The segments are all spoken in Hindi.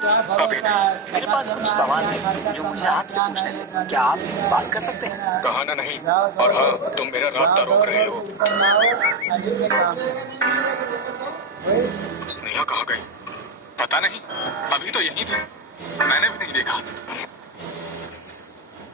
अभी नहीं। मेरे पास कुछ सवाल थे जो मुझे आपसे पूछने थे। क्या आप बात कर सकते हैं? कहा ना नहीं। और हाँ, तुम मेरा रास्ता रोक रहे हो। स्नेहा कहाँ गई? पता नहीं। अभी तो यहीं थी, मैंने भी नहीं देखा।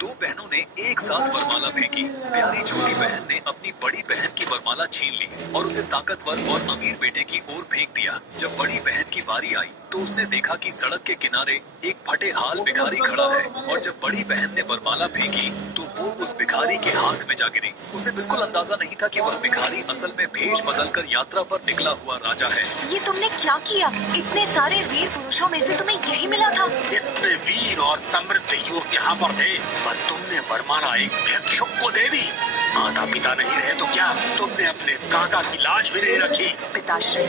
दो बहनों ने एक साथ वरमाला फेंकी। प्यारी छोटी बहन ने अपनी बड़ी बहन की वरमाला छीन ली और उसे ताकतवर और अमीर बेटे की ओर फेंक दिया। जब बड़ी बहन की बारी आई तो उसने देखा कि सड़क के किनारे एक फटे हाल भिखारी खड़ा है और जब बड़ी बहन ने वरमाला फेंकी तो वो उस भिखारी के हाथ में जा गिरी। उसे बिल्कुल अंदाजा नहीं था कि वह भिखारी असल में भेष बदलकर यात्रा पर निकला हुआ राजा है। ये तुमने क्या किया? इतने सारे वीर पुरुषों में से तुम्हें यही मिला था? इतने वीर और समृद्ध युवक यहाँ पर थे, पर तुमने वरमाला एक भिक्षुक को दे दी। माता पिता नहीं रहे तो क्या तुमने अपने काका की लाज भी नहीं रखी? पिताश्री,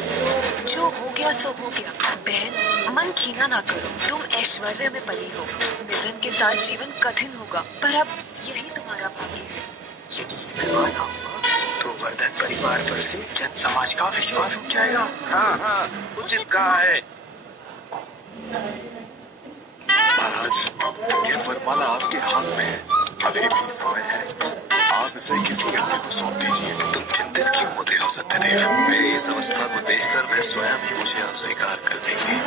जो हो गया सो हो गया। बहन, मन खीना ना करो। तुम ऐश्वर्य में पली हो, निधन के साथ जीवन कठिन होगा, पर अब यही तुम्हारा भाग्य है। यदि विवाह ना हुआ तो वर्धन परिवार पर से जन समाज का विश्वास उठ जाएगा। हाँ हाँ, उचित कहा है। महाराज, ये वरमाला आपके हाथ में है। अभी भी समय है, आप इसे किसी अन्य को सौंप दीजिए। तुम चिंतित क्यों होते हो सत्यदेव? मेरी इस अवस्था को देखकर वे स्वयं ही मुझे अस्वीकार कर देंगे।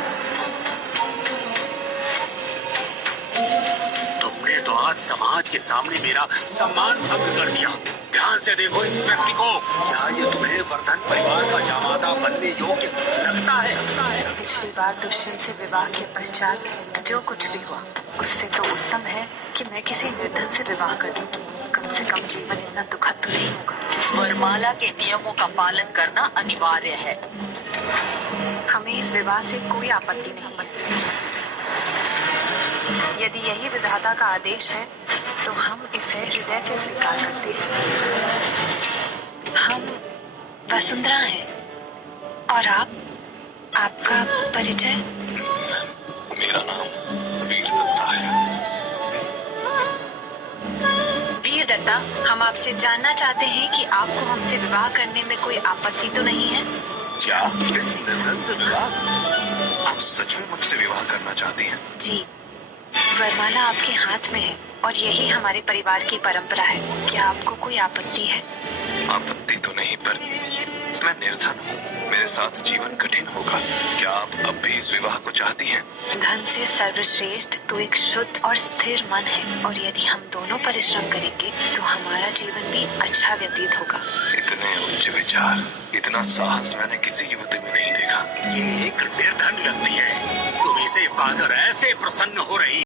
तुमने तो आज समाज के सामने मेरा सम्मान भंग कर दिया। ध्यान से देखो इस व्यक्ति को। क्या ये तुम्हें वर्धन परिवार का जामाता बनने योग्य लगता है? पिछली बार दुष्यंत से विवाह के पश्चात जो कुछ भी हुआ, उससे तो उत्तम है कि मैं किसी निर्धन से विवाह कर दूं। कम से कम जीवन इतना दुखद तो नहीं होगा। वरमाला के नियमों का पालन करना अनिवार्य है। हमें इस विवाह से कोई आपत्ति नहीं। यदि यही विधाता का आदेश है तो हम इसे हृदय से स्वीकार करते हैं। हम वसुंधरा हैं। और आपका परिचय? मेरा नाम वीर दत्ता है। वीर दत्ता, हम आपसे जानना चाहते हैं कि आपको हमसे विवाह करने में कोई आपत्ति तो नहीं है? क्या इस निर्धन से विवाह? आप सच में मुझसे विवाह करना चाहती हैं? जी, वरमाला आपके हाथ में है और यही हमारे परिवार की परंपरा है। क्या आपको कोई आपत्ति है? आपत्ति तो नहीं, पर मैं निर्धन हूँ, मेरे साथ जीवन कठिन होगा। क्या आप अब भी इस विवाह को चाहती हैं? धन से सर्वश्रेष्ठ तो एक शुद्ध और स्थिर मन है, और यदि हम दोनों परिश्रम करेंगे तो हमारा जीवन भी अच्छा व्यतीत होगा। इतने उच्च विचार, इतना साहस मैंने किसी युवती में नहीं देखा। ये एक निर्धन व्यक्ति है, तुम इसे पाकर ऐसे प्रसन्न हो रही